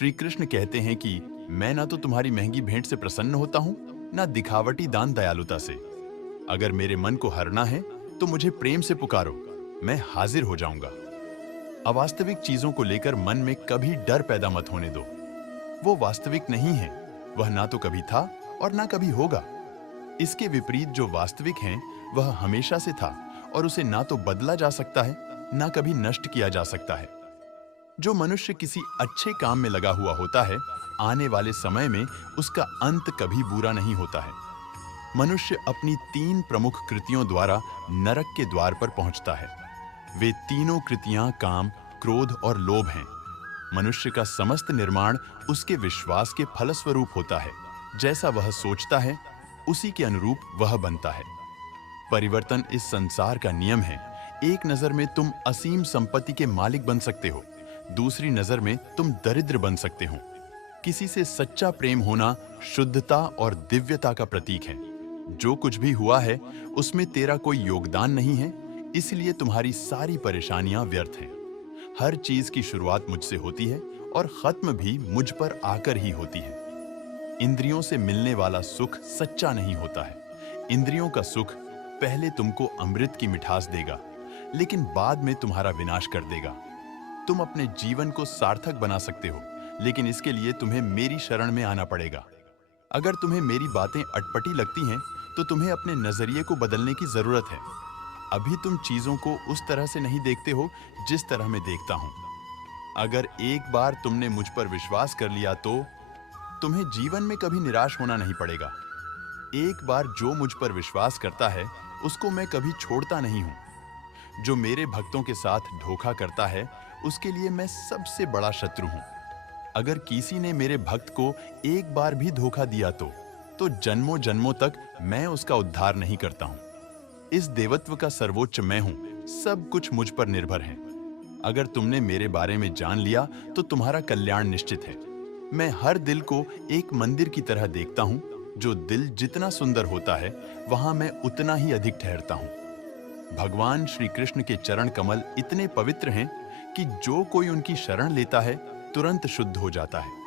श्री कृष्ण कहते हैं कि मैं ना तो तुम्हारी महंगी भेंट से प्रसन्न होता हूं, ना दिखावटी दान दयालुता से। अगर मेरे मन को हरना है तो मुझे प्रेम से पुकारो, मैं हाजिर हो जाऊंगा। अवास्तविक चीजों को लेकर मन में कभी डर पैदा मत होने दो। वो वास्तविक नहीं है, वह ना तो कभी था और ना कभी होगा। इसके विपरीत जो वास्तविक है वह हमेशा से था और उसे ना तो बदला जा सकता है, ना कभी नष्ट किया जा सकता है। जो मनुष्य किसी अच्छे काम में लगा हुआ होता है, आने वाले समय में उसका अंत कभी बुरा नहीं होता है। मनुष्य अपनी 3 प्रमुख कृतियों द्वारा नरक के द्वार पर पहुंचता है। वे तीनों कृतियां काम, क्रोध और लोभ हैं। मनुष्य का समस्त निर्माण उसके विश्वास के फलस्वरूप होता है। जैसा वह सोचता है, उसी के अनुरूप वह बनता है। परिवर्तन इस संसार का नियम है। एक नजर में तुम असीम संपत्ति के मालिक बन सकते हो, दूसरी नजर में तुम दरिद्र बन सकते हो। किसी से सच्चा प्रेम होना शुद्धता और दिव्यता का प्रतीक है। जो कुछ भी हुआ है उसमें तेरा कोई योगदान नहीं है, इसलिए तुम्हारी सारी परेशानियां व्यर्थ हैं। हर चीज की शुरुआत मुझसे होती है और खत्म भी मुझ पर आकर ही होती है। इंद्रियों से मिलने वाला सुख सच्चा नहीं होता है। इंद्रियों का सुख पहले तुमको अमृत की मिठास देगा, लेकिन बाद में तुम्हारा विनाश कर देगा। तुम अपने जीवन को सार्थक बना सकते हो, लेकिन इसके लिए तुम्हें मेरी शरण में आना पड़ेगा। अगर तुम्हें मेरी बातें अटपटी लगती हैं, तो तुम्हें अपने नजरिए को बदलने की जरूरत है। अभी तुम चीजों को उस तरह से नहीं देखते हो जिस तरह मैं देखता हूं। अगर एक बार तुमने मुझ पर विश्वास कर लिया तो तुम्हें जीवन में कभी निराश होना नहीं पड़ेगा। एक बार जो मुझ पर विश्वास करता है, उसको मैं कभी छोड़ता नहीं हूं। जो मेरे भक्तों के साथ धोखा करता है, उसके लिए मैं सबसे बड़ा शत्रु हूं। अगर किसी ने मेरे भक्त को एक बार भी धोखा दिया तो जन्मों जन्मों तक मैं उसका उद्धार नहीं करता हूं। इस देवत्व का सर्वोच्च मैं हूं, सब कुछ मुझ पर निर्भर है। अगर तुमने मेरे बारे में जान लिया तो तुम्हारा कल्याण निश्चित है। मैं हर दिल को एक मंदिर की तरह देखता हूं। जो दिल जितना सुंदर होता है, वहां मैं उतना ही अधिक ठहरता हूं। भगवान श्री कृष्ण के चरण कमल इतने पवित्र हैं कि जो कोई उनकी शरण लेता है, तुरंत शुद्ध हो जाता है।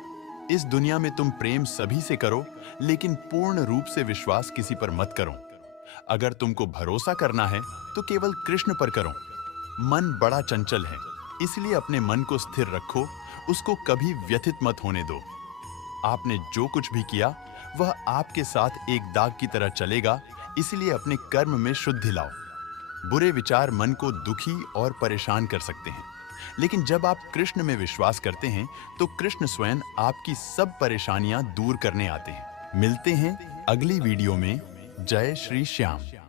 इस दुनिया में तुम प्रेम सभी से करो, लेकिन पूर्ण रूप से विश्वास किसी पर मत करो। अगर तुमको भरोसा करना है तो केवल कृष्ण पर करो। मन बड़ा चंचल है, इसलिए अपने मन को स्थिर रखो, उसको कभी व्यथित मत होने दो। आपने जो कुछ भी किया वह आपके साथ एक दाग की तरह चलेगा, इसलिए अपने कर्म में शुद्धि लाओ। बुरे विचार मन को दुखी और परेशान कर सकते हैं, लेकिन जब आप कृष्ण में विश्वास करते हैं तो कृष्ण स्वयं आपकी सब परेशानियां दूर करने आते हैं। मिलते हैं अगली वीडियो में। जय श्री श्याम।